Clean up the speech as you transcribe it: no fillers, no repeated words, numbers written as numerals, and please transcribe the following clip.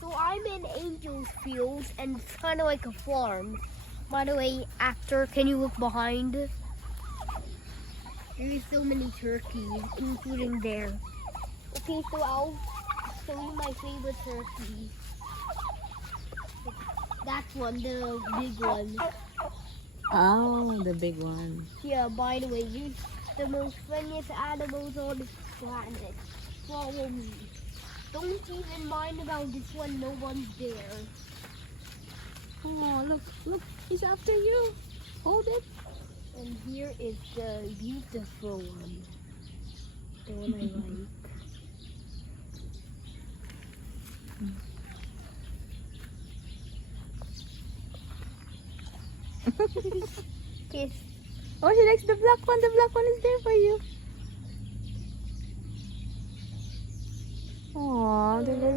So I'm in Angels-field, and it's kind of like a farm. By the way, actor, can you look behind? There's so many turkeys, including there. Okay, so I'll show you my favorite turkey. That's one, the big one. Oh, the big one. Yeah, by the way, you're the most friendliest animals on this planet. Follow me. Don't even mind about this one, no one's there. Oh, look, he's after you. Hold it. And here is the beautiful one. The one I like. Kiss. Oh, she likes the black one. The black one is there for you. Oh, they're very